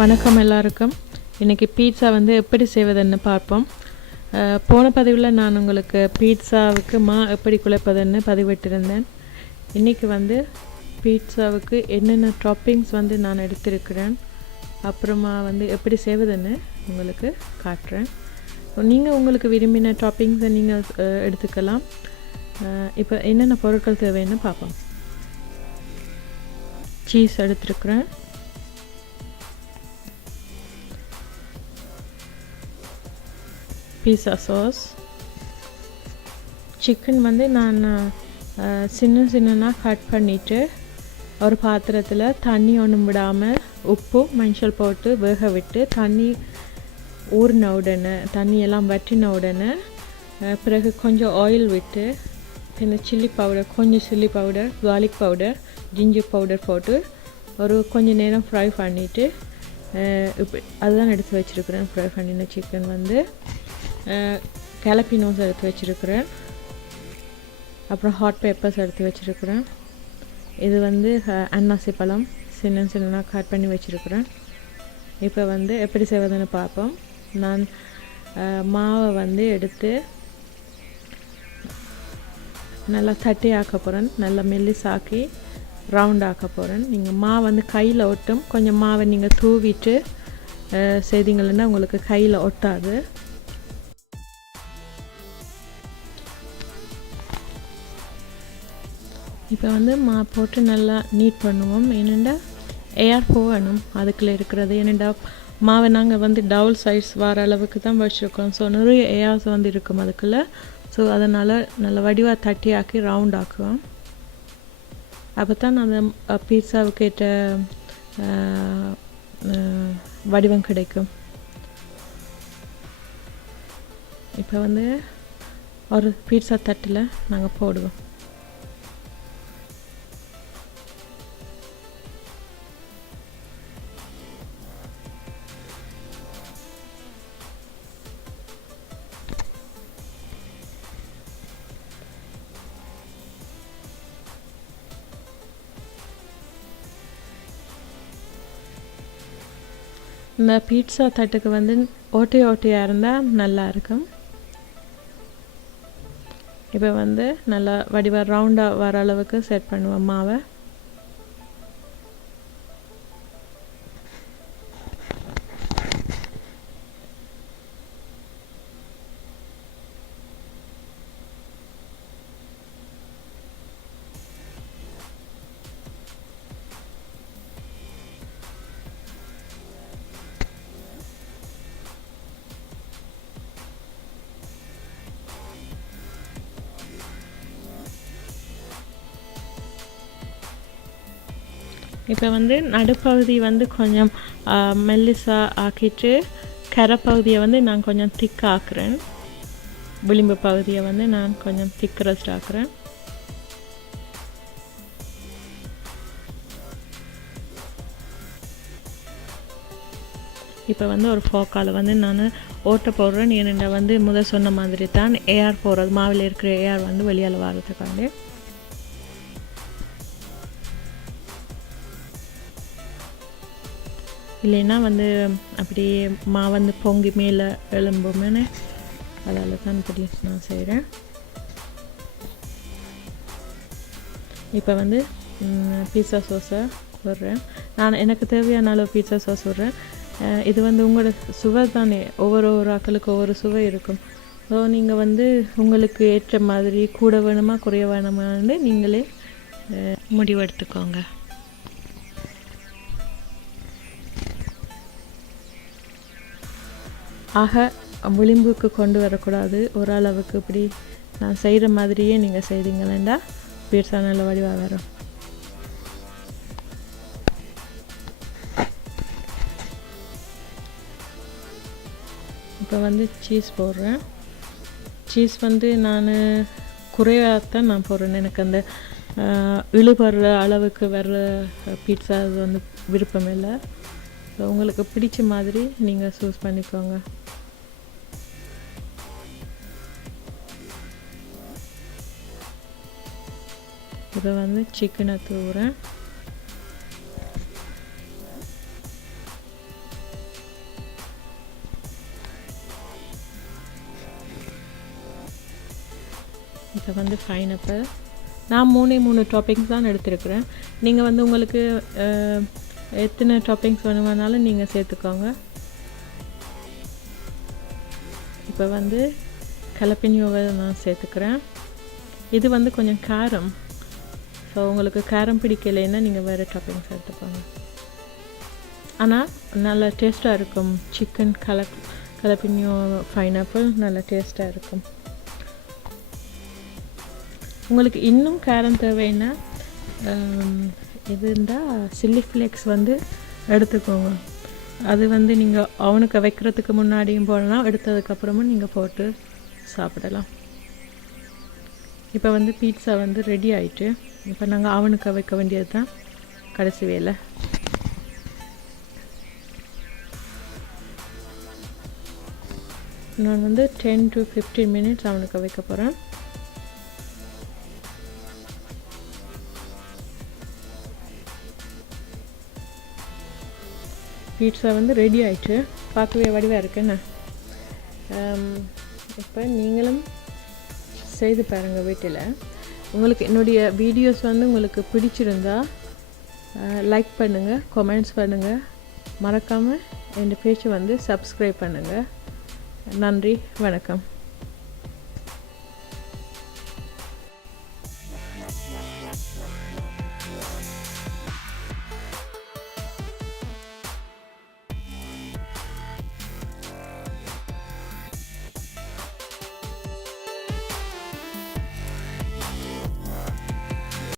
வணக்கம் எல்லாருக்கும். இன்றைக்கி பீட்சா வந்து எப்படி செய்வதுன்னு பார்ப்போம். போன பதிவில் நான் உங்களுக்கு பீட்சாவுக்கு எப்படி குழைப்பதுன்னு பதிவிட்டிருந்தேன். இன்றைக்கி வந்து பீட்சாவுக்கு என்னென்ன டாப்பிங்ஸ் வந்து நான் எடுத்திருக்கிறேன், அப்புறமா வந்து எப்படி செய்வதுன்னு உங்களுக்கு காட்டுறேன். நீங்கள் உங்களுக்கு விரும்பின டாப்பிங்ஸை நீங்கள் எடுத்துக்கலாம். இப்போ என்னென்ன பொருட்கள் தேவைன்னு பார்ப்போம். சீஸ் எடுத்துருக்குறேன், பீஸா சாஸ், சிக்கன் வந்து நான் சின்ன கட் பண்ணிவிட்டு ஒரு பாத்திரத்தில் தண்ணி ஒன்றும் விடாமல் உப்பு மஞ்சள் போட்டு வேக விட்டு தண்ணி ஊறின உடனே, தண்ணியெல்லாம் வற்றின உடனே பிறகு கொஞ்சம் ஆயில் விட்டு பின்ன கொஞ்சம் chilli powder, garlic powder, ginger powder போட்டு ஒரு கொஞ்சம் நேரம் ஃப்ரை பண்ணிவிட்டு இப்போ அதுதான் எடுத்து வச்சுருக்கிறேன். ஃப்ரை பண்ணின சிக்கன் வந்து கேலப்பினோஸ் எடுத்து வச்சுருக்கிறேன், அப்புறம் ஹாட் பேப்பர்ஸ் எடுத்து வச்சுருக்கிறேன். இது வந்து அன்னாசி பழம் சின்ன கட் பண்ணி வச்சுருக்கிறேன். இப்போ வந்து எப்படி செய்வதுன்னு பார்ப்போம். நான் மாவை வந்து எடுத்து நல்லா தட்டி ஆக்க போகிறேன், நல்லா மெல்லிசாக்கி ரவுண்ட் ஆக்க போகிறேன். நீங்கள் மாவு வந்து கையில் ஒட்டும், கொஞ்சம் மாவை நீங்கள் தூவிட்டு செய்தீங்கன்னா உங்களுக்கு கையில் ஒட்டாது. இப்போ வந்து போட்டு நல்லா நீட் பண்ணுவோம். ஏனெண்டா ஏர் போகணும் அதுக்குள்ளே இருக்கிறது. ஏனெண்டா மாவை நாங்கள் வந்து டபுள் சைஸ் வர அளவுக்கு தான் வச்சுருக்கோம். ஸோ நிறைய ஏர்ஸ் வந்து இருக்கும் அதுக்குள்ளே. ஸோ அதனால் நல்லா வடிவாக தட்டி ஆக்கி ரவுண்ட் ஆக்குவோம். அப்போ தான் அந்த பீட்சாவுக்கு ஏற்ற வடிவம் கிடைக்கும். இப்போ வந்து ஒரு பீட்சா தட்டில் நாங்கள் போடுவோம். இந்த பீட்சா தட்டுக்கு வந்து ஓட்டையாக இருந்தால் நல்லா இருக்கும். இப்போ வந்து நல்லா வடிவாக ரவுண்டாக வர அளவுக்கு செட் பண்ணுவோம் மாவை. இப்போ வந்து நடுப்பகுதி வந்து கொஞ்சம் மெல்லிசாக ஆக்கிட்டு கரைப்பகுதியை வந்து நான் கொஞ்சம் திக்காக ஆக்குறேன். விளிம்பு பகுதியை வந்து நான் கொஞ்சம் திக் ரஸ்ட் ஆக்குறேன். இப்போ வந்து ஒரு ஃபோக்கால் வந்து நான் ஓட்ட போடுறேன். ஏனெண்டா வந்து முதல் சொன்ன மாதிரி தான் ஏஆர் போடுறது, மாவில் இருக்கிற ஏஆர் வந்து வெளியால் வர்றதுக்காண்டி. இல்லைன்னா வந்து அப்படியே வந்து பொங்கி மேலே எழும்புமே, அதால் தான் இப்படி நான் செய்கிறேன். இப்போ வந்து பீட்சா சோஸை விடுறேன். நான் எனக்கு தேவையான அளவு பீட்சா சோஸ் விடுறேன். இது வந்து உங்களோட சுவை தானே, ஒவ்வொரு ஆக்களுக்கு ஒவ்வொரு சுவை இருக்கும். ஸோ நீங்கள் வந்து உங்களுக்கு ஏற்ற மாதிரி கூட வேணுமா குறைய வேணுமான்னு நீங்களே முடிவெடுத்துக்கோங்க. ஆக விளிம்புக்கு கொண்டு வரக்கூடாது, ஓரளவுக்கு இப்படி நான் செய்கிற மாதிரியே நீங்கள் செய்தீங்களா பீட்சா நல்ல வடிவாக வரும். இப்போ வந்து சீஸ் போடுறேன். சீஸ் வந்து நான் குறைவாகத்தான் நான் போடுறேன். எனக்கு அந்த இழுபடுற அளவுக்கு வர்ற பீட்சா அது வந்து விருப்பம் இல்லை. ஸோ உங்களுக்கு பிடிச்ச மாதிரி நீங்கள் சூஸ் பண்ணிக்கோங்க. இப்போ வந்து சிக்கனை தூவுறேன். இதை வந்து பைனாப்பிள். நான் 3 டாப்பிங்ஸ் தான் எடுத்துருக்கிறேன். நீங்கள் வந்து உங்களுக்கு எத்தனை டாப்பிங்ஸ் வேணுமானாலும் நீங்கள் சேர்த்துக்கோங்க. இப்போ வந்து கலப்பினியோவை நான் சேர்த்துக்கிறேன். இது வந்து கொஞ்சம் காரம். ஸோ உங்களுக்கு காரம் பிடிக்கலைன்னா நீங்கள் வேறு டாப்பிங்ஸ் எடுத்துக்கோங்க. ஆனால் நல்லா டேஸ்ட்டாக இருக்கும். சிக்கன் கலப்பினியோ பைனாப்பிள் நல்லா டேஸ்ட்டாக இருக்கும். உங்களுக்கு இன்னும் காரம் தேவைன்னா இது இருந்தால் சில்லி ஃப்ளேக்ஸ் வந்து எடுத்துக்கோங்க. அது வந்து நீங்கள் அவனுக்கு வைக்கிறதுக்கு முன்னாடியும் போடலாம், எடுத்ததுக்கப்புறமும் நீங்கள் போட்டு சாப்பிடலாம். இப்போ வந்து பீட்சா வந்து ரெடி ஆயிட்டு, இப்போ நாங்கள் அவனுக்கு வைக்க வேண்டியது தான் கடைசி வேலை. நான் வந்து 10 to 15 minutes அவனுக்கு வைக்க போகிறேன். பீட்சா வந்து ரெடி ஆயிட்டு, பார்க்கவே வடிவாக இருக்குன்னு. இப்போ நீங்களும் செய்து பாருங்கள் வீட்டில். உங்களுக்கு என்னுடைய வீடியோஸ் வந்து உங்களுக்கு பிடிச்சிருந்தா லைக் பண்ணுங்கள், கமெண்ட்ஸ் பண்ணுங்கள், மறக்காமல் என் பேஜை வந்து சப்ஸ்கிரைப் பண்ணுங்கள். நன்றி, வணக்கம்.